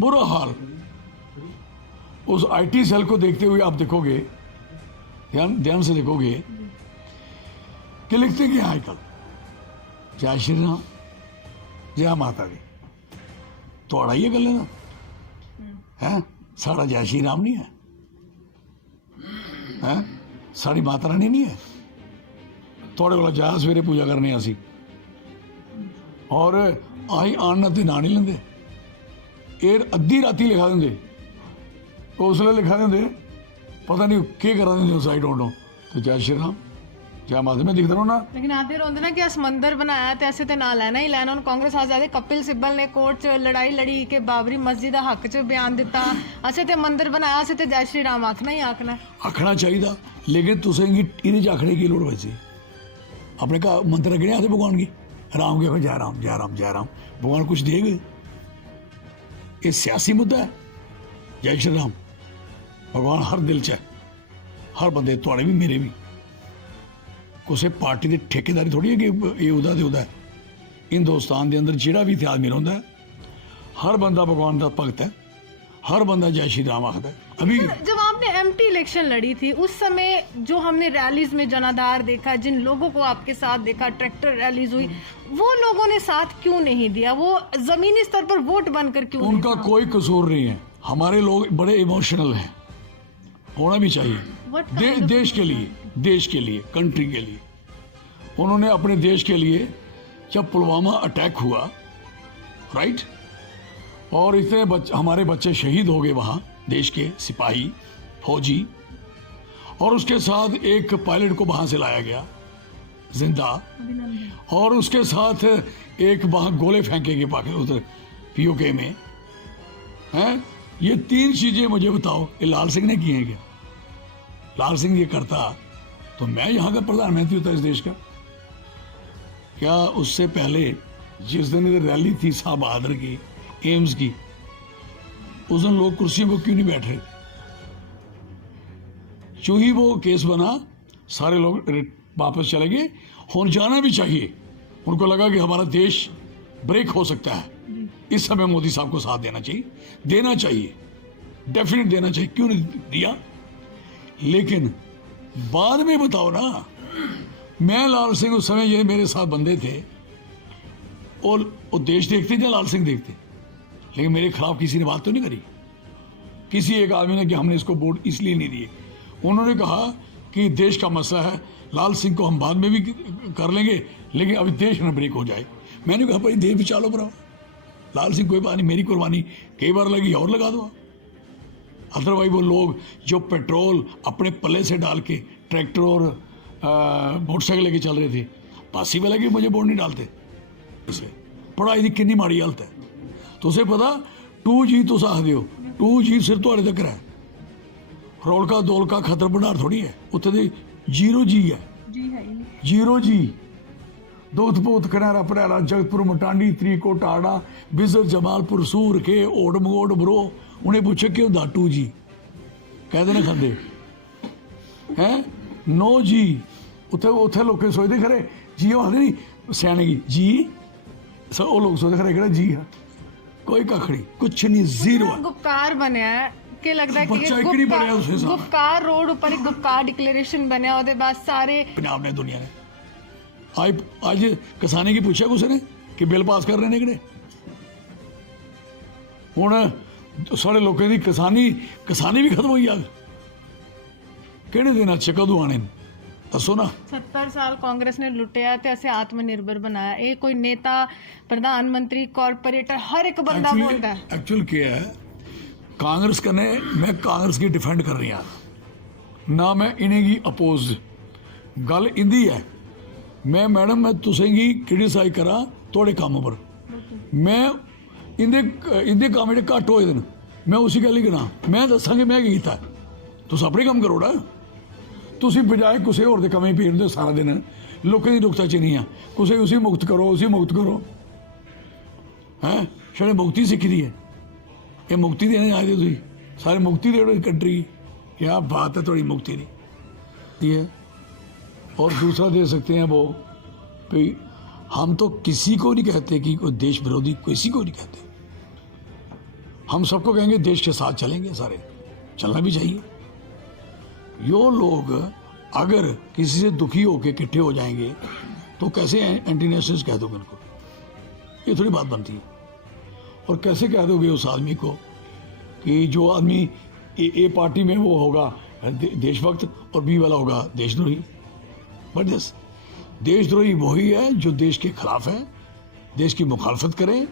बुरा हाल। उस IT cell को देखते हुए आप देखोगे, ध्यान से देखोगे कि लिखते क्या है कल, जय श्री राम, जय माता दी। थोड़ा ये कर लेना है, साड़ा जय श्री राम नहीं है, साड़ी माता रानी नहीं है। थोड़े को जा सवेरे पूजा करने असी, और आई आन ते ना नहीं लेंदे। ये अद्धी राती लिखा देंगे, उसले लिखा देंगे, पता नहीं क्या करा देंगे उस, आई डोंट नो। तो जय श्री राम, जय माता, मैं दिखता रहूँ ना। लेकिन आते रोंदे ना कि समंदर बनाया ते ऐसे ते ना लेना ही लेना। ਹੁਣ ਕਾਂਗਰਸ ਆਜ਼ਾਦੇ कपिल सिब्बल ने कोर्ट च लड़ाई लड़ी कि बाबरी मस्जिद ਦਾ हक च बयान दिता, ਅਸੀਂ ਤੇ ਮੰਦਰ बनाया, ਅਸੀਂ ਤੇ जय श्री राम आखना ही आखना। आखना चाहिए, लेकिन तुसें ਇਹਦੇ ਚ आखने की लोड़ वैसे अपने घर मंत्र अगड़े आते भगवान की, राम के जय राम जय राम जय राम, भगवान कुछ देगे? ये सियासी मुद्दा है। जय श्री राम भगवान हर दिल च है, हर बंदे, थोड़े भी मेरे भी। कुछ पार्टी की ठेकेदारी थोड़ी है कि ये उदा ते उदा है। हिंदुस्तान के अंदर जिहड़ा भी इतिहास में रहा है, हर बंदा भगवान का भगत है, हर बंदा जय श्री राम आखदा है। अभी जब आपने एमटी इलेक्शन लड़ी थी उस समय जो हमने रैलीज में जनाधार देखा, जिन लोगों को आपके साथ देखा, ट्रैक्टर रैलीज हुई, वो लोगों ने साथ क्यों नहीं दिया? वो जमीनी स्तर पर वोट बनकर क्यों? उनका कोई कसूर नहीं है। हमारे लोग बड़े इमोशनल हैं, होना भी चाहिए। देश के लिए, कंट्री के लिए। उन्होंने अपने देश के लिए, जब पुलवामा अटैक हुआ, राइट, और इतने हमारे बच्चे शहीद हो गए वहाँ, देश के सिपाही, फौजी, और उसके साथ एक पायलट को वहाँ से लाया गया जिंदा, और उसके साथ एक वहाँ गोले फेंके गए उधर पीओके में, हैं? ये तीन चीजें मुझे बताओ, ये लाल सिंह ने की हैं क्या? लाल सिंह ये करता तो मैं यहाँ का प्रधानमंत्री होता इस देश का क्या? उससे पहले जिस दिन रैली थी शाह बहादुर की, एम्स की, उस दिन लोग कुर्सियों को क्यों नहीं बैठ रहे? जो ही वो केस बना, सारे लोग वापस चले गए। होने जाना भी चाहिए, उनको लगा कि हमारा देश ब्रेक हो सकता है, इस समय मोदी साहब को साथ देना चाहिए, डेफिनेट देना चाहिए। क्यों नहीं दिया? लेकिन बाद में बताओ ना, मैं लाल सिंह उस समय, ये मेरे साथ बंदे थे, और वो देश देखते या लाल सिंह देखते, लेकिन मेरे खिलाफ किसी ने बात तो नहीं करी। किसी एक आदमी ने कि हमने इसको वोट इसलिए नहीं दिए। उन्होंने कहा कि देश का मसला है, लाल सिंह को हम बाद में भी कर लेंगे, लेकिन अभी देश न ब्रेक हो जाए। मैंने कहा भाई देश भी चालो बराबर, लाल सिंह कोई बात नहीं, मेरी कुर्बानी कई बार लगी और लगा दो। अदरवाइज वो लोग जो पेट्रोल अपने पल्ले से डाल के ट्रैक्टर और मोटरसाइकिल लेके चल रहे थे, पासी वाले की मुझे वोट नहीं डालते। पढ़ाई की कितनी माड़ी हालत है, तुझे पता? 2G तुस आखदे हो, 2G सिर्फ थोड़े तक है, रौलका दौलका खतर भंडार थोड़ी है, उत्थे 0G है, 0G। दूधपूत कनैरा पड़ैरा जगतपुर मटांडी त्रिकोट आड़ा बिजर जमालपुर सूर के ओड मगोड बरो। उन्हें पूछे क्यों होंदा 2G? कहते ना खाते हैं 9G। उत्थे लोग सोचते खरे जी, आखते नहीं सियाने की जी, वो लोग सोचते खरे कि जी है, कोई कख नहीं, कुछ नहीं, जीरो है। गुप्कार बनया कि लगता है कि बच्चा एक नहीं बनया उसके साथ। गुप्कार रोड ऊपर एक गुप्कार डिक्लेरेशन बनया, ਉਹਦੇ बाद सारे पंजाब ने, दुनिया ने आज किसानी की पूछा कुछ ने कि बिल पास कर रहे हैं किहड़े? हुण साढ़े लोगों की किसानी भी खत्म हुई आ, किहड़े दिन अच्छे कदों आने दसो ना। 70 साल कांग्रेस ने लुटिया ते असे आत्मनिर्भर बनाया। ये कोई नेता, प्रधानमंत्री, कॉरपोरेटर, हर एक बंदा बोलता है। एक्चुअल क्या है, कांग्रेस कने मैं कांग्रेस की डिफेंड कर रही ना, मैं इन्हें की अपोज। गल इंदी है, मैं मैडम मैं तुसेंगी क्रिटिसाइज करा थोड़े काम पर, मैं इंदे काम जो घट होए दिन मैं उसी गल ही करा, मैं दसांगे मैं कीता, तुस अपने काम करो ना। तुसी बजाय किसी होर दे कमें पीड़दे सारा दिन, लोगों की नुकताचीनियां, कुछ उसी मुक्त करो हैं। छड़े मुक्ति सीखी दी है, ये मुक्ति देने आए थे तुम सारे, मुक्ति दे कंट्री, क्या बात है थोड़ी मुक्ति दी है। और दूसरा दे सकते हैं वो भाई, हम तो किसी को नहीं कहते कि कोई देश विरोधी, किसी को नहीं कहते। हम सबको कहेंगे देश के साथ चलेंगे, सारे चलना भी चाहिए। यो लोग अगर किसी से दुखी होकर इकट्ठे हो जाएंगे तो कैसे एंटी नेशनल्स कह दोगे उनको? ये थोड़ी बात बनती है। और कैसे कह दोगे उस आदमी को कि जो आदमी ए पार्टी में वो होगा देशभक्त और बी वाला होगा देशद्रोही? बट यस, देशद्रोही वही है जो देश के खिलाफ है, देश की मुखालफत करे,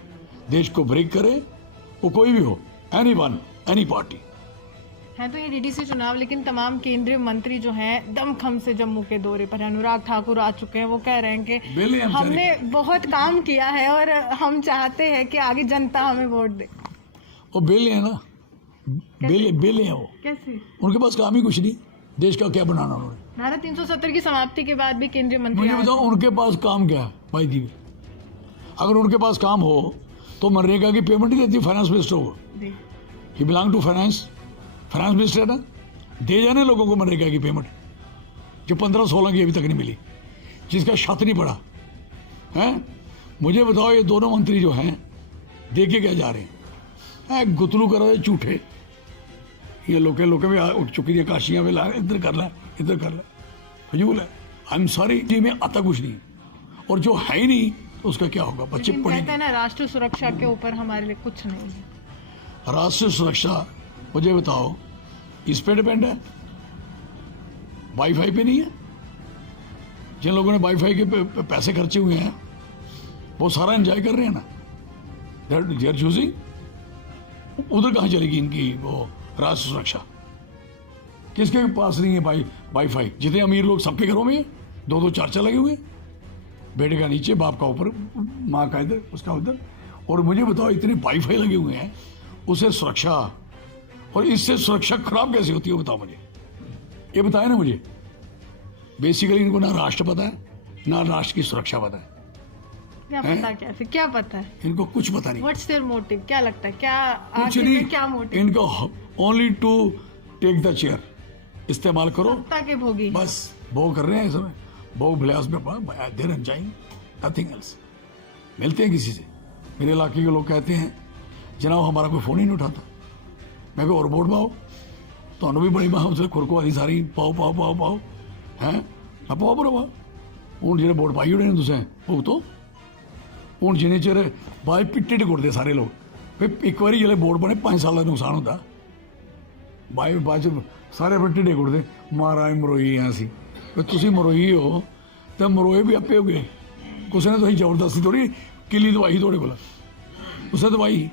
देश को ब्रेक करे, वो कोई भी हो, एनी वन, एनी पार्टी। है तो ये डीडीसी चुनाव, लेकिन तमाम केंद्रीय मंत्री जो हैं दमखम से जम्मू के दौरे पर हैं। अनुराग ठाकुर आ चुके हैं, वो कह रहे हैं कि हमने बहुत काम किया है और हम चाहते हैं कि आगे जनता हमें वोट दे। वो बेले हैं ना, बेले हैं वो। कैसे? उनके पास काम ही कुछ नहीं, देश का क्या बनाना उन्होंने। धारा 370 की समाप्ति के बाद भी केंद्रीय मंत्री मुझे बताओ उनके पास काम क्या है भाई जी? अगर उनके पास काम हो तो मनरेगा की पेमेंट ही देती फाइनेंस मिनिस्टर को। ही बिलोंग टू फाइनेंस मिनिस्टर ना, दे जाने लोगों को मनरेगा की पेमेंट जो 15-16 की अभी तक नहीं मिली, जिसका छत नहीं पड़ा है। मुझे बताओ ये दोनों मंत्री जो हैं देखे क्या जा रहे हैं? गुतलू कर रहे झूठे, ये लोके भी उठ चुकी है, काशियां में ला इधर कर ला, इधर कर ला, फजूल है। आई एम सॉरी, जी में आता कुछ नहीं, और जो है ही नहीं तो उसका क्या होगा? बच्चे पढ़ेंगे ना, राष्ट्रीय सुरक्षा के ऊपर हमारे लिए कुछ नहीं है। राष्ट्रीय सुरक्षा मुझे बताओ इस पे डिपेंड है, वाईफाई पे नहीं है। जिन लोगों ने वाईफाई के पैसे खर्चे हुए हैं वो सारा एंजॉय कर रहे हैं ना, दे आर चूजिंग। उधर कहाँ चलेगी इनकी वो राष्ट्रीय सुरक्षा? किसके पास नहीं है वाईफाई? जितने अमीर लोग सबके घरों में 2-2 4 लगे हुए, बेटे का नीचे, बाप का ऊपर, माँ का इधर, उसका उधर। और मुझे बताओ इतने वाईफाई लगे हुए हैं, उसे सुरक्षा, और इससे सुरक्षा खराब कैसे होती है बताओ मुझे, ये बताए ना मुझे। बेसिकली इनको ना राष्ट्र पता है ना राष्ट्र की सुरक्षा पता है। क्या पता? कैसे क्या पता है इनको? कुछ पता नहीं। What's their motive? क्या लगता है क्या कुछ नहीं, क्या मोटिव? इनको only to take the chair, इस्तेमाल करो, सत्ता के भोगी बस भोग कर रहे हैं इस समय, भोग विलास में देर एंजॉयिंग, नथिंग एल्स। मिलते हैं किसी से, मेरे इलाके के लोग कहते हैं जनाब हमारा कोई फोन ही नहीं उठाता। मैं को और वोट पाओ तो भी बड़ी माँ उसने खुर को आदि सारी पाओ पाओ पाओ पाओ हैं पाओ भरावा हूँ जो वोट पाई उड़े तुसें वो तो हूँ जिन्ने चिर बाय पिट्टे टिकुड़ते सारे लोग, फिर एक बार जो वोट बने 5 साल का नुकसान होता, बाद सारे पिट्टे टिकुड़ते महाराज मरोई हैं असी। तुम मरोई हो तो मरोए भी आपे हो गए, किसी ने तो जबरदस्ती थोड़ी किली दवाई थोड़े को उसे दवाई।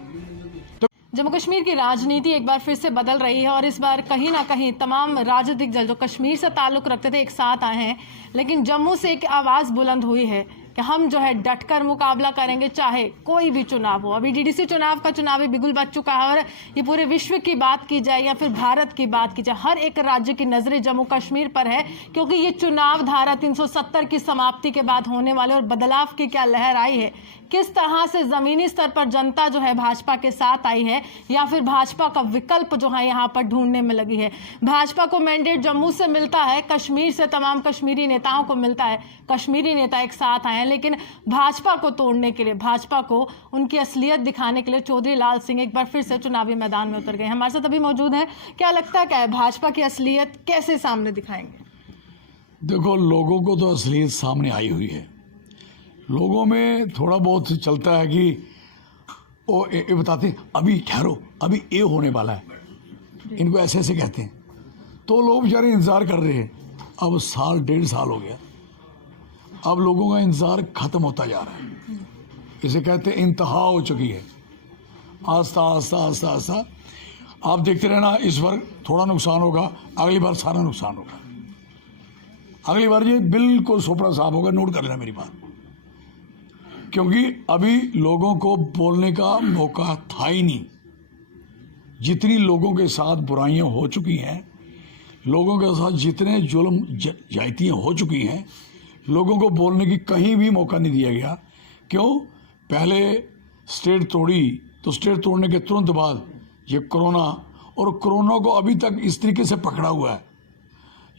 जम्मू कश्मीर की राजनीति एक बार फिर से बदल रही है और इस बार कहीं ना कहीं तमाम राजनीतिक दल जो कश्मीर से ताल्लुक रखते थे एक साथ आए हैं, लेकिन जम्मू से एक आवाज़ बुलंद हुई है कि हम जो है डटकर मुकाबला करेंगे चाहे कोई भी चुनाव हो। अभी डीडीसी चुनाव का चुनाव भी बिगुल बच चुका है और ये पूरे विश्व की बात की जाए या फिर भारत की बात की जाए, हर एक राज्य की नज़रें जम्मू कश्मीर पर है, क्योंकि ये चुनाव धारा 370 की समाप्ति के बाद होने वाले और बदलाव की क्या लहर आई है, किस तरह से ज़मीनी स्तर पर जनता जो है भाजपा के साथ आई है या फिर भाजपा का विकल्प जो है यहाँ पर ढूंढने में लगी है। भाजपा को मैंडेट जम्मू से मिलता है, कश्मीर से तमाम कश्मीरी नेताओं को मिलता है, कश्मीरी नेता एक साथ आए हैं, लेकिन भाजपा को तोड़ने के लिए, भाजपा को उनकी असलियत दिखाने के लिए चौधरी लाल सिंह एक बार फिर से चुनावी मैदान में उतर गए। हमारे साथ अभी मौजूद हैं, क्या लगता है क्या है भाजपा की असलियत कैसे सामने दिखाएंगे? देखो लोगों को तो असलियत सामने आई हुई है, लोगों में थोड़ा बहुत चलता है कि वो ये बताते हैं अभी ठहरो अभी ये होने वाला है, इनको ऐसे ऐसे कहते हैं, तो लोग बेचारे इंतज़ार कर रहे हैं। अब 1.5 साल हो गया, अब लोगों का इंतज़ार ख़त्म होता जा रहा है, इसे कहते हैं इंतहा हो चुकी है। आस्ता आस्ता आस्ता आस्ता आप देखते रहना, इस बार थोड़ा नुकसान होगा, अगली बार सारा नुकसान होगा, अगली बार ये बिल्कुल सोपड़ा साफ होगा। नोट कर लेना मेरी बात, क्योंकि अभी लोगों को बोलने का मौका था ही नहीं। जितनी लोगों के साथ बुराइयां हो चुकी हैं, लोगों के साथ जितने जुल्म ज्यादतियां हो चुकी हैं, लोगों को बोलने की कहीं भी मौका नहीं दिया गया। क्यों? पहले स्टेट तोड़ी तो स्टेट तोड़ने के तुरंत बाद ये कोरोना, और कोरोना को अभी तक इस तरीके से पकड़ा हुआ है,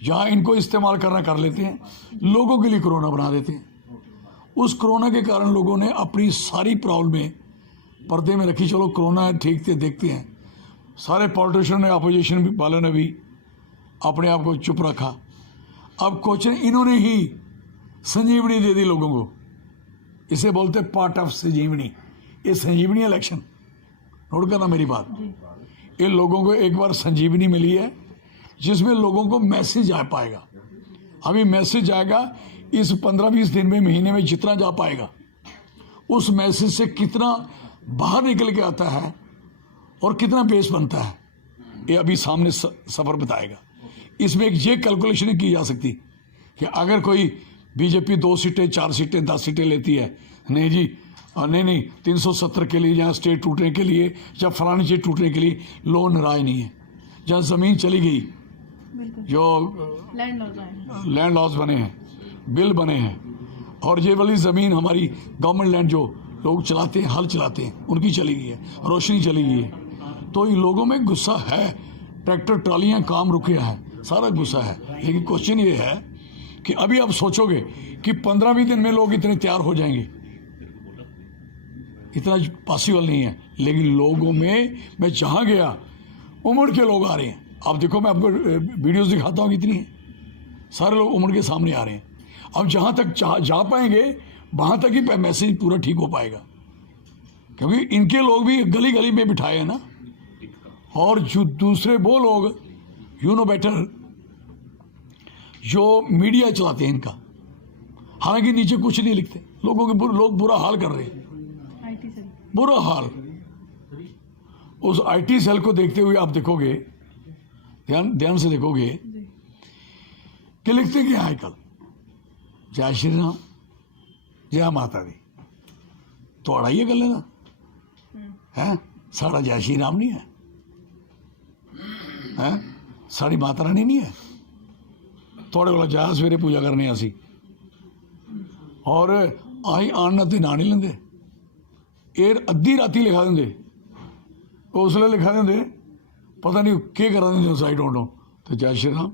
जहाँ इनको इस्तेमाल करना कर लेते हैं, लोगों के लिए कोरोना बना देते हैं। उस कोरोना के कारण लोगों ने अपनी सारी प्रॉब्लमें पर्दे में रखी, चलो कोरोना है ठीक थे देखते हैं। सारे पॉलिटिशियन ने, अपोजिशन वालों ने भी अपने आप को चुप रखा। अब क्वेश्चन इन्होंने ही संजीवनी दे दी लोगों को, इसे बोलते पार्ट ऑफ संजीवनी। ये संजीवनी इलेक्शन, नोट करना मेरी बात, इन लोगों को एक बार संजीवनी मिली है जिसमें लोगों को मैसेज आ पाएगा। अभी मैसेज आएगा इस 15-20 दिन में, महीने में जितना जा पाएगा, उस मैसेज से कितना बाहर निकल के आता है और कितना बेस बनता है, ये अभी सामने सफर बताएगा। इसमें एक ये कैलकुलेशन की जा सकती कि अगर कोई बीजेपी 2 सीटें 4 सीटें 10 सीटें लेती है, नहीं जी नहीं 370 के लिए, जहाँ स्टेट टूटने के लिए या फलानी चीज टूटने के लिए लोन राय नहीं है, जहाँ ज़मीन चली गई, जो लैंड लॉस बने हैं, बिल बने हैं, और ये वाली ज़मीन हमारी गवर्नमेंट लैंड जो लोग चलाते हैं, हल चलाते हैं, उनकी चली गई है, रोशनी चली गई है। तो इन लोगों में गुस्सा है, ट्रैक्टर ट्रालियाँ काम रुके हैं, सारा गुस्सा है। लेकिन क्वेश्चन ये है कि अभी आप सोचोगे कि 15-20 दिन में लोग इतने तैयार हो जाएंगे, इतना पॉसिबल नहीं है। लेकिन लोगों में, मैं जहाँ गया उम्र के लोग आ रहे हैं। आप देखो, मैं आपको वीडियोस दिखाता हूँ कितनी है, सारे लोग उम्र के सामने आ रहे हैं। अब जहाँ तक जा पाएंगे वहाँ तक ही मैसेज पूरा ठीक हो पाएगा, क्योंकि इनके लोग भी गली गली में बिठाए हैं ना, और जो दूसरे वो लोग यू नो बेटर जो मीडिया चलाते हैं इनका, हालांकि नीचे कुछ नहीं लिखते, लोगों के लोग बुरा हाल कर रहे हैं, बुरा हाल। उस आईटी सेल को देखते हुए आप देखोगे, ध्यान से देखोगे कि लिखते क्या है कल, जय श्री राम, जय माता दी, तो अड़ाइए कर लेना है, साड़ा जय श्री राम नहीं है, साड़ी माता रानी नहीं है, थोड़े को जा सवेरे पूजा करने असी, और आई आना ते ना नहीं लेंदे, एयर अद्धी राती लिखा देंगे, उसले लिखा देंगे, पता नहीं क्या करा देंगे साइड होंडो, तो जय श्री राम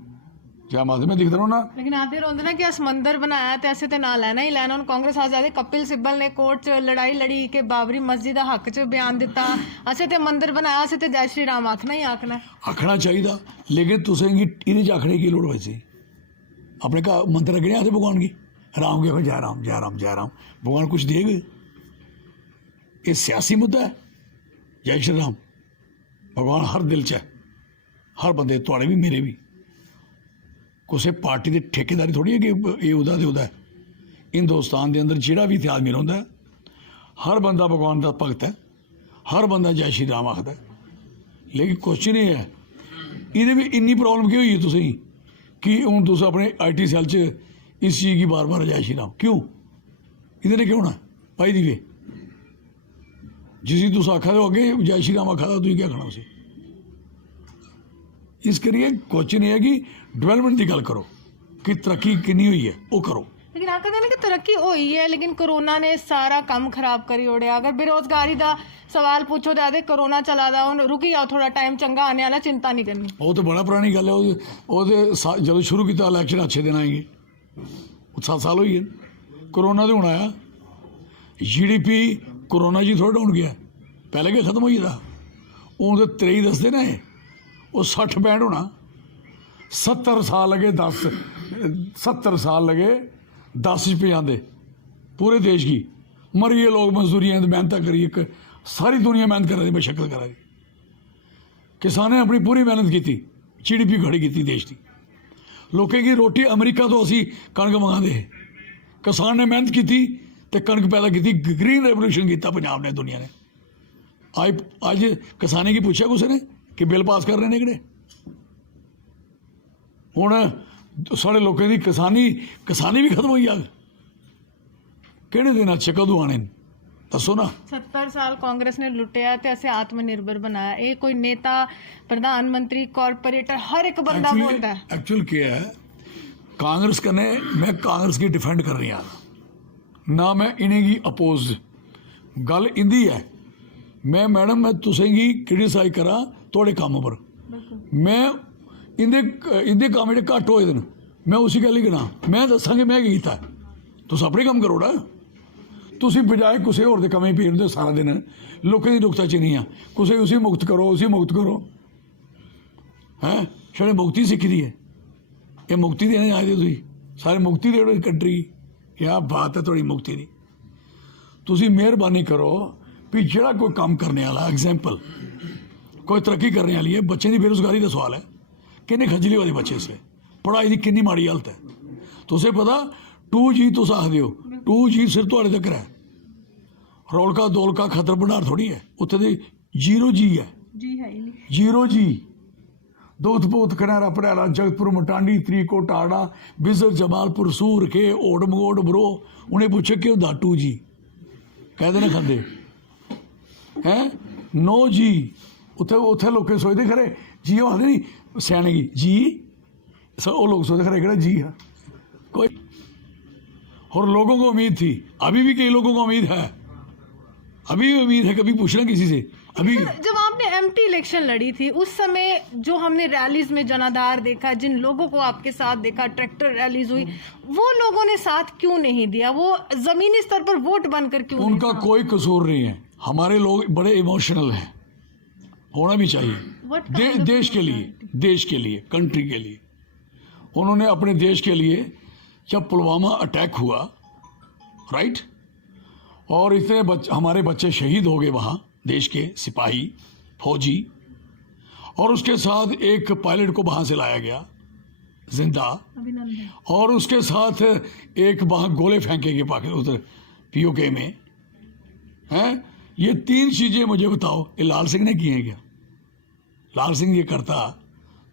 जय माता, मैं दिखता हूँ ना। लेकिन आते रोंदे ना कि समंदर बनाया तो ऐसे तो ना लेना ही लेना। ਹੁਣ ਕਾਂਗਰਸ ਆਜ਼ਾਦੇ कपिल सिब्बल ने कोर्ट 'ਚ लड़ाई लड़ी कि बाबरी मस्जिद ਦਾ हक 'ਚ ਬਿਆਨ ਦਿੱਤਾ, ਅਸੀਂ ਤੇ ਮੰਦਿਰ ਬਣਾਇਆ, ਅਸੀਂ ਤੇ ਜੈ ਸ਼੍ਰੀ ਰਾਮ ਆਖਣਾ ਹੀ ਆਖਣਾ, आखना चाहिए। लेकिन तुसें ਇਹਦੇ 'ਚ आखने की लोड़ वैसे अपने का मंत्र अगड़े आते भगवान की, राम के जय राम जय राम जय राम, भगवान कुछ देगा? ये सियासी मुद्दा है। जय श्री राम भगवान हर दिल च है, हर बंदे, थोड़े भी मेरे भी, कुछ पार्टी की ठेकेदारी थोड़ी है कि ये उदा ते उदा है। हिंदुस्तान के अंदर जिहड़ा भी इतिहास में रहा है, हर बंदा भगवान का भगत है, हर बंदा जय श्री राम आखदा है। लेकिन क्वेश्चन ये है, ये भी इन्नी प्रॉब्लम क्यों हुई है तुसें कि हूँ तुस अपने IT सैल च इस चीज़ की बार बार जय श्री राम क्यों, इधर क्यों होना भाई दीवे, जिसी तुस आखा दो अगे जय श्री राम आखा तुम क्या आखना उसे। इस करिए क्वेश्चन ये है कि डेवलपमेंट की गल करो कि तरक्की कितनी हुई है वो करो। लेकिन आ कहते हैं कि तरक्की हुई है, लेकिन कोरोना ने सारा काम खराब करी ओड़िया। अगर बेरोजगारी का सवाल पूछो तो आदे कोरोना चला दा, हुण रुकी जाओ थोड़ा टाइम, चंगा आने वाला, चिंता नहीं करनी। वो तो बड़ा पुरानी गल है, जब शुरू किया इलैक्शन अच्छे दिन आएंगे, 7 साल हुई है कोरोना तो हूँ आया। GDP कोरोना जी थोड़ा डाउन गया, पहले क्या खत्म हो था, हूँ तो 23 दसते ना, वो 60-65 होना। 70 साल लगे 70 साल लगे 10 पे आते पूरे देश की, मरिए लोग मजदूरियाँ मेहनत करिए, सारी दुनिया मेहनत कर रही, मशक्कत करा रही, किसाने अपनी पूरी मेहनत की थी, GDP खड़ी की देश की, लोगों की रोटी अमरीका तो असी कणक मंगाते, किसान ने मेहनत की थी तो कणक पैदा की, ग्रीन रेवोल्यूशन किया पंजाब ने, दुनिया ने। आज किसाने की पूछा किसी ने कि बिल पास कर रहे हैं किहड़े, हुण साढ़े लोगों की किसानी भी खत्म हुई, किहड़े दिन अच्छे कदों आने दसो ना। 70 साल कांग्रेस ने लुटिया ते असे आत्मनिर्भर बनाया, ये कोई नेता, प्रधानमंत्री, कॉरपोरेटर, हर एक बंदा बोलता है। एक्चुअल क्या है, कांग्रेस कने मैं कांग्रेस की डिफेंड कर रही ना, मैं इन्हें की अपोज, गल इंदी है, मैं मैडम मैं तुसें गी क्रिटिसाइज करा थोड़े काम पर, मैं इंदे काम जो घट होए दिन मैं उसी गल ही गिना, मैं दसा कि मैं कीता, तुस अपने काम करो ना, तुसी बजाए किसी होर दे कमें पेन दे सारा दिन लोगों की नुकताचीनी है कुछ उसी मुक्त करो हैं छड़े मुक्ति सीखी दी है ये मुक्ति देने आए थे तुसी सारे मुक्ति दे रहे कंट्री क्या बात है थोड़ी मुक्ति दी तुसी मेहरबानी करो भी जेड़ा कोई काम करने वाला एग्जाम्पल कोई तरक्की करने वाली है बच्चे की बेरोजगारी का सवाल है किन्ने खजली वाले बच्चे इसलिए पढ़ाई की किन्नी माड़ी हालत है तुसें पता 2G तुस आखदे हो 2G सिर्फ तुहाडे तक है रौलका दौलका खतर भंडार थोड़ी है उत्थे ते 0G है जी है ही नहीं 0G दोधपोत खनैरा पड़ैला जगतपुर मटांडी त्रीको टाड़ा बिजर जमालपुर सूर के ओड मगोड बरो उन्हें पूछे क्यों होंदा 2G कहते ना खाते हैं 9G उत्थे उत्थे लोग सोचते खरे जी वो आखते नहीं सैने की जी वो लोग सोचते खरे कि जी है कोई और लोगों को उम्मीद थी अभी भी कई लोगों को उम्मीद है अभी भी उम्मीद है कभी पूछना किसी से अभी जब आपने एमपी इलेक्शन लड़ी थी उस समय जो हमने रैलीज में जनाधार देखा जिन लोगों को आपके साथ देखा ट्रैक्टर रैलीज हुई वो लोगों ने साथ क्यों नहीं दिया वो जमीनी स्तर पर वोट बनकर क्यों उनका कोई कसूर नहीं है हमारे लोग बड़े इमोशनल हैं होना भी चाहिए देश के लिए कंट्री के लिए उन्होंने अपने देश के लिए जब पुलवामा अटैक हुआ राइट और इतने हमारे बच्चे शहीद हो गए वहाँ देश के सिपाही फौजी और उसके साथ एक पायलट को वहाँ से लाया गया जिंदा और उसके साथ एक वहाँ गोले फेंके गए पाकिस्तान उधर POK में हैं ये 3 चीज़ें मुझे बताओ ये लाल सिंह ने की हैं क्या लाल सिंह ये करता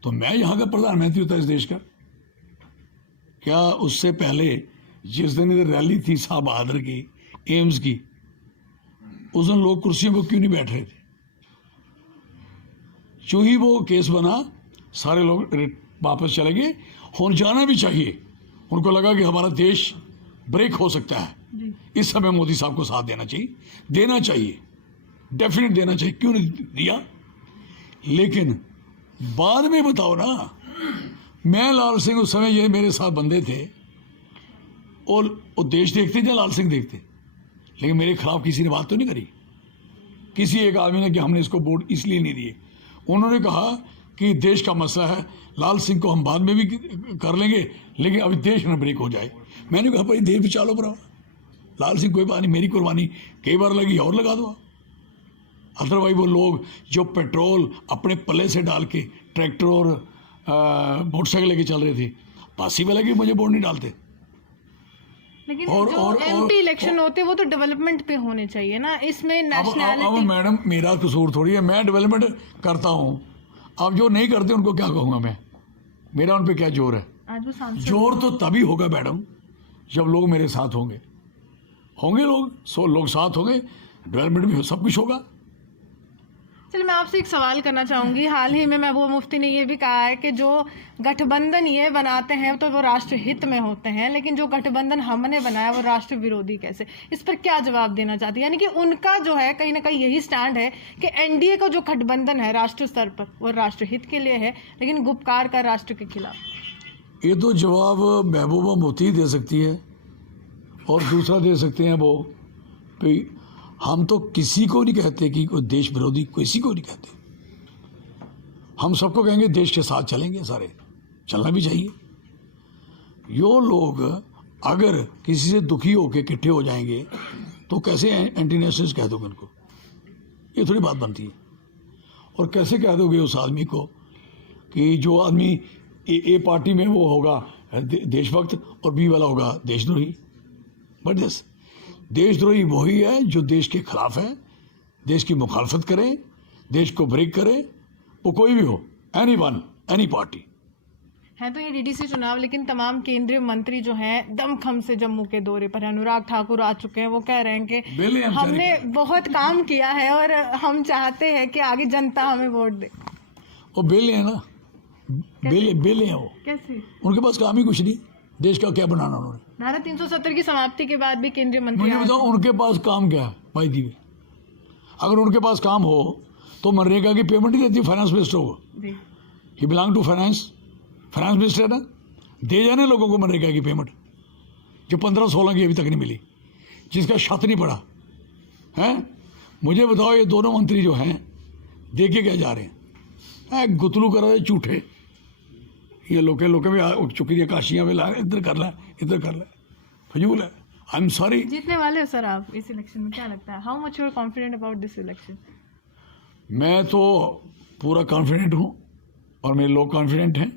तो मैं यहाँ का प्रधानमंत्री होता इस देश का क्या उससे पहले जिस दिन इधर रैली थी शाह बहादुर की एम्स की उस दिन लोग कुर्सियों को क्यों नहीं बैठ रहे थे जो ही वो केस बना सारे लोग वापस चले गए और जाना भी चाहिए उनको लगा कि हमारा देश ब्रेक हो सकता है इस समय मोदी साहब को साथ देना चाहिए डेफिनेट देना चाहिए क्यों नहीं दिया लेकिन बाद में बताओ ना मैं लाल सिंह उस समय ये मेरे साथ बंदे थे और वो देश देखते या लाल सिंह देखते लेकिन मेरे खिलाफ किसी ने बात तो नहीं करी किसी एक आदमी ने कि हमने इसको वोट इसलिए नहीं दिए उन्होंने कहा कि देश का मसला है लाल सिंह को हम बाद में भी कर लेंगे लेकिन अभी देश न ब्रेक हो जाए मैंने कहा भाई देश बचा लो भरा लाल सिंह कोई बात नहीं मेरी कुर्बानी कई बार लगी और लगा दो अदरवाइज वो लोग जो पेट्रोल अपने पल्ले से डाल के ट्रैक्टर और मोटरसाइकिल लेके चल रहे थे पासी वाला कि मुझे वोट नहीं डालते लेकिन जो एमपी इलेक्शन होते वो तो डेवलपमेंट पे होने चाहिए ना इसमें नेशनैलिटी अब मैडम मेरा कसूर थोड़ी है मैं डेवलपमेंट करता हूँ अब जो नहीं करते उनको क्या कहूँगा मैं मेरा उन पे क्या जोर है आज वो सांसद जोर तो तभी होगा मैडम जब लोग मेरे साथ होंगे लोग साथ होंगे डेवलपमेंट में सब कुछ होगा चलिए मैं आपसे एक सवाल करना चाहूँगी हाल ही में महबूबा मुफ्ती ने ये भी कहा है कि जो गठबंधन ये बनाते हैं तो वो राष्ट्र हित में होते हैं लेकिन जो गठबंधन हमने बनाया वो राष्ट्र विरोधी कैसे इस पर क्या जवाब देना चाहती है यानी कि उनका जो है कहीं ना कहीं यही स्टैंड है कि एनडीए का जो गठबंधन है राष्ट्र स्तर पर वो राष्ट्र हित के लिए है लेकिन गुपकार का राष्ट्र के खिलाफ ये तो जवाब महबूबा मुफ्ती दे सकती है और दूसरा दे सकते हैं वो हम तो किसी को नहीं कहते कि कोई देश विरोधी किसी को नहीं कहते हम सबको कहेंगे देश के साथ चलेंगे सारे चलना भी चाहिए यो लोग अगर किसी से दुखी होकर इकट्ठे हो जाएंगे तो कैसे एंटी नेशनलिस्ट कह दोगे उनको ये थोड़ी बात बनती है और कैसे कह दोगे उस आदमी को कि जो आदमी ए पार्टी में वो होगा देशभक्त और बी वाला होगा देशद्रोही बट दिस देशद्रोही वही है जो देश के खिलाफ है देश की मुखालफत करे देश को ब्रेक करे वो कोई भी हो एनी पार्टी है तो ये डीडीसी चुनाव लेकिन तमाम केंद्रीय मंत्री जो हैं दमखम से जम्मू के दौरे पर अनुराग ठाकुर आ चुके हैं वो कह रहे हैं कि हमने बहुत काम किया है और हम चाहते हैं कि आगे जनता हमें वोट दे वो बेले हैं ना बेले हैं वो कैसे उनके पास काम ही कुछ नहीं देश का क्या बनाना उन्होंने धारा 370 की समाप्ति के बाद भी केंद्रीय मंत्री मुझे बताओ उनके पास काम क्या है भाई जी अगर उनके पास काम हो तो मनरेगा की पेमेंट ही देती फाइनेंस मिनिस्टर को ही बिलोंग टू फाइनेंस मिनिस्टर है ना दे जाने लोगों को मनरेगा की पेमेंट जो 15-16 की अभी तक नहीं मिली जिसका छत नहीं पड़ा है मुझे बताओ ये दोनों मंत्री जो हैं देखे क्या जा रहे हैं, गुतलू कर रहे झूठे, ये लोके लोके में चुकी काशियाँ में ला इधर कर ला इधर कर ला, फजूल है। I am sorry. जीतने वाले हो सर आप इस इलेक्शन में, क्या लगता है? How much you are confident about this election? मैं तो पूरा कॉन्फिडेंट हूँ और मेरे लोग कॉन्फिडेंट हैं,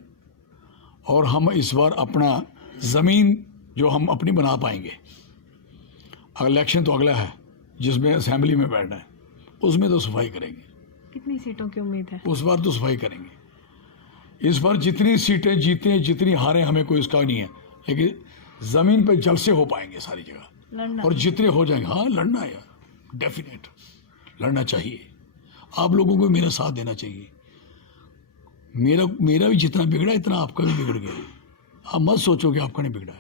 और हम इस बार अपना ज़मीन जो हम अपनी बना पाएंगे। इलेक्शन तो अगला है जिसमें असेंबली में बैठना है, उसमें तो सफाई करेंगे। कितनी सीटों की उम्मीद है? उस बार तो सफाई करेंगे। इस बार जितनी सीटें जीतें जितनी हारें हमें कोई उसका नहीं है, लेकिन ज़मीन पे जल से हो पाएंगे सारी जगह, लड़ना और जितने हो जाएंगे। हाँ लड़ना है यार, डेफिनेट लड़ना चाहिए। आप लोगों को मेरा साथ देना चाहिए। मेरा भी जितना बिगड़ा इतना आपका भी बिगड़ गया। आप मत सोचो कि आपका नहीं बिगड़ा है।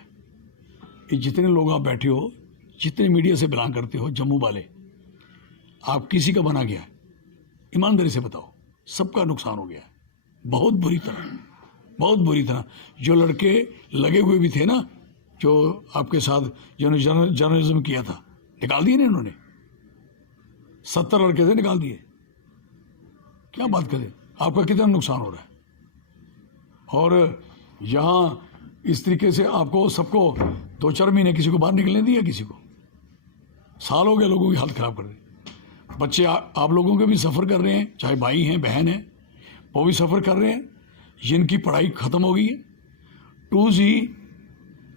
ये जितने लोग आप बैठे हो, जितने मीडिया से बिलोंग करते हो, जम्मू वाले, आप किसी का बना गया है? ईमानदारी से बताओ, सबका नुकसान हो गया है, बहुत बुरी तरह, बहुत बुरी तरह। जो लड़के लगे हुए भी थे ना, जो आपके साथ जिन्होंने जर्नलिज्म किया था, निकाल दिए ना इन्होंने। 70 लड़के थे, निकाल दिए। क्या बात करें, आपका कितना नुकसान हो रहा है। और यहाँ इस तरीके से आपको सबको 2-4 महीने किसी को बाहर निकलने दिया, किसी को साल हो गए लोगों की हालत ख़राब कर दी। बच्चे आप लोगों के भी सफ़र कर रहे हैं, चाहे भाई हैं बहन हैं, वो भी सफ़र कर रहे हैं, जिनकी पढ़ाई ख़त्म हो गई है। 2G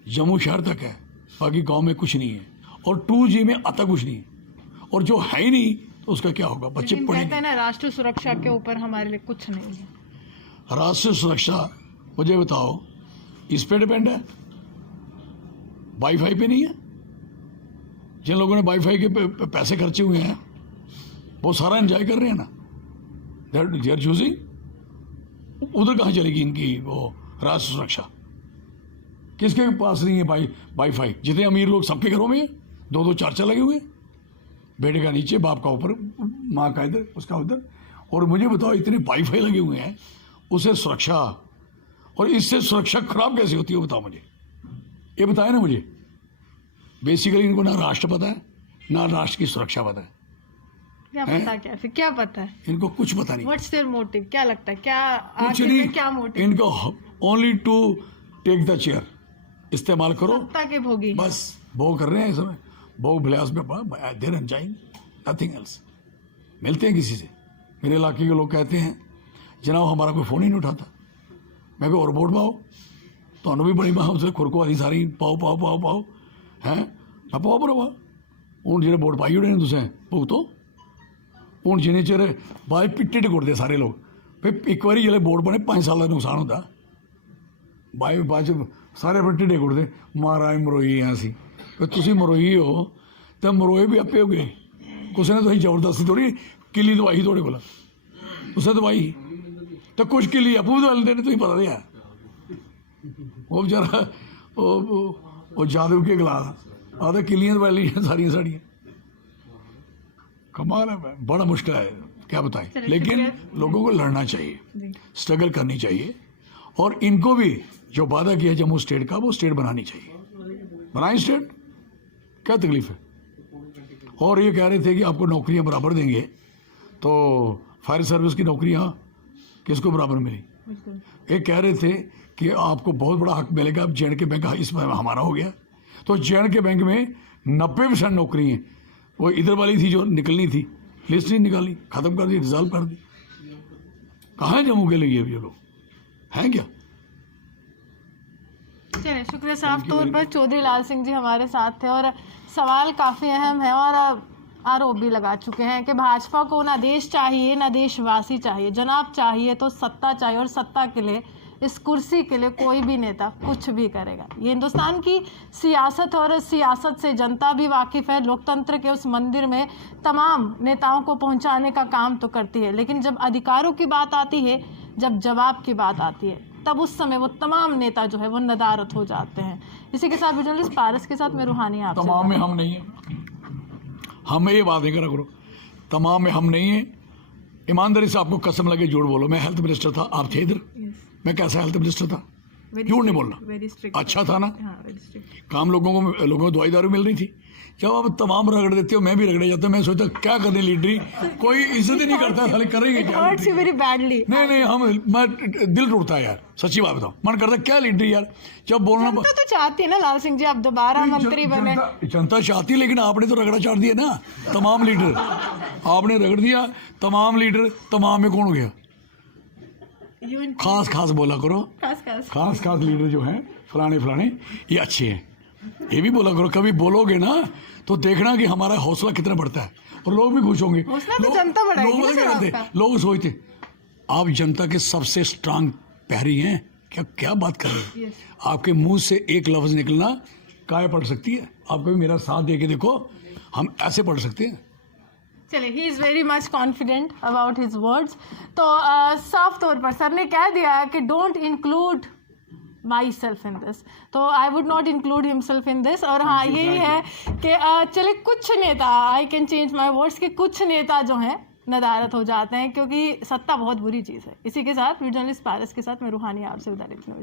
जम्मू शहर तक है, बाकी गांव में कुछ नहीं है, और 2G में आता कुछ नहीं है, और जो है ही नहीं तो उसका क्या होगा? बच्चे लेकिन पढ़ेंगे। कहते हैं ना, राष्ट्र सुरक्षा के ऊपर हमारे लिए कुछ नहीं है। राष्ट्रीय सुरक्षा मुझे बताओ, इस पे डिपेंड है, वाईफाई पे नहीं है। जिन लोगों ने वाईफाई के पैसे खर्चे हुए हैं वो सारा एंजॉय कर रहे हैं ना, दे आर चूजिंग। उधर कहाँ चलेगी इनकी वो राष्ट्रीय सुरक्षा? किसके पास नहीं है वाईफाई? जितने अमीर लोग सबके घरों में है, 2-2 4-4 लगे हुए हैं, बेटे का नीचे, बाप का ऊपर, माँ का इधर, उसका उधर। और मुझे बताओ, इतने वाईफाई लगे हुए हैं, उसे सुरक्षा, और इससे सुरक्षा खराब कैसे होती है बताओ मुझे, ये बताए ना मुझे। बेसिकली इनको ना राष्ट्र पता है, ना राष्ट्र की सुरक्षा पता है। क्या पता, क्या फिर क्या पता है? इनको कुछ पता नहीं। What's their motive? क्या लगता है, क्या कुछ आखिर नहीं, में क्या मोटिव? इनको only to take the chair, इस्तेमाल करो, सत्ता के भोगी। बस भोग कर रहे हैं इस समय, भोग विलास में देर एंजॉयिंग, नथिंग एल्स। मिलते हैं किसी से, मेरे इलाके के लोग कहते हैं जनाब हमारा कोई फ़ोन ही नहीं उठाता। मैं कोई और वोट पाओ, तो भी बड़ी माँ उसने खुरको आदि सारी पाओ पाओ पाओ पाओ हैं ना, पाओ भरावा हूँ जो वोट पाई उड़े तुसें भुगतो। हूँ जिन्हें चिर बाद पिट्टे टिकुड़ते सारे लोग, फिर एक बार जिसले वोट बने 5 साल का नुकसान होता, बाद सारे अपने ढिड्डे कुड़ते, महाराज मरोई हैं असी। तुम मरोई हो तो मरोए भी आपे हो गए, किसी ने तुम जबरदस्ती थोड़ी किली दवाई थोड़े को, उसे दवाई तो कुछ किली आपू भी दवा लेंगे, तुम्हें पता नहीं है। वो बेचारा वो जादू के गला आते किलियां दवा ली सारिया साड़ियाँ। कमाल है, बड़ा मुश्किल है, क्या बताएं। लेकिन लोगों को लड़ना चाहिए, स्ट्रगल करनी चाहिए, और इनको भी जो वादा किया जम्मू स्टेट का वो स्टेट बनानी चाहिए। बनाएं स्टेट, क्या तकलीफ है। और ये कह रहे थे कि आपको नौकरियां बराबर देंगे, तो फायर सर्विस की नौकरियां किसको बराबर मिली? ये कह रहे थे कि आपको बहुत बड़ा हक मिलेगा, अब जे.एंड.के बैंक इसमें हमारा हो गया, तो जे.एंड.के बैंक में 90% नौकरी हैं, वो इधर वाली थी जो निकलनी थी, लिस्ट नहीं निकाली, ख़त्म कर दी, रिजॉल्व कर दी। कहाँ है जम्मू के लिए ये लोग हैं क्या? चलिए, शुक्रिया। साफ तौर पर चौधरी लाल सिंह जी हमारे साथ थे, और सवाल काफ़ी अहम है, और आरोप भी लगा चुके हैं कि भाजपा को ना देश चाहिए ना देशवासी चाहिए, जनाब चाहिए तो सत्ता चाहिए, और सत्ता के लिए, इस कुर्सी के लिए कोई भी नेता कुछ भी करेगा। ये हिंदुस्तान की सियासत, और सियासत से जनता भी वाकिफ़ है। लोकतंत्र के उस मंदिर में तमाम नेताओं को पहुंचाने का काम तो करती है, लेकिन जब अधिकारों की बात आती है, जब जवाब की बात आती है, तब उस समय वो तमाम नेता जो है वो नदारत हो जाते हैं। इसी के साथ जर्नलिस्ट पारस के साथ मैं रूहानी आपसे। तमाम में हम नहीं हैं, हमें ये बात नहीं करा करो, तमाम में हम नहीं हैं। ईमानदारी से आपको कसम लगे झूठ बोलो, मैं हेल्थ मिनिस्टर था, आप थे इधर, मैं कैसा हेल्थ मिनिस्टर था? झूठ नहीं बोलना, अच्छा था ना? काम लोगों को दवाई दारू मिल रही थी, जब आप तमाम रगड़ देते हो, मैं भी रगड़े जाता हूँ, मैं सोचता हूँ, क्या करने लीडरी, कोई इज्जत ही नहीं करता, साले करेंगे It क्या hurts you very badly. नहीं मैं दिल टूटता है यार, सच्ची बात बताऊं, मन करता है क्या लीडरी यार, जब बोलना जनता तो चाहती है ना लाल सिंह जी आप दोबारा मंत्री बने। जनता चाहती है, लेकिन आपने तो रगड़ा चाट दिया ना तमाम लीडर, आपने रगड़ दिया तमाम लीडर, तमाम में कौन हो गया? खास बोला करो, खास लीडर जो हैं फलाने ये अच्छे हैं, ये भी बोला करो, कभी बोलोगे ना तो देखना कि हमारा हौसला कितना बढ़ता है और लोग भी खुश होंगे। हौसला तो जनता बढ़ाएगी ना सर आपका। लोग सोचते आप जनता के सबसे स्ट्रांग पैरी हैं, क्या बात कर रहे हैं? आपके मुंह से एक लफ्ज निकलना काय पड़ सकती है, आप कभी मेरा साथ दे के देखो, हम ऐसे पढ़ सकते हैं। चलिए, he is very much confident about his words. तो साफ तौर पर सर ने कह दिया कि don't include myself in this, तो I would not include himself in this. और हाँ यही है कि चले कुछ नेता, I can change my words, के कुछ नेता जो हैं नदारत हो जाते हैं, क्योंकि सत्ता बहुत बुरी चीज़ है। इसी के साथ वीडियो जर्नलिस्ट पारस के साथ मैं रूहानी आपसे विदा लेती हूँ।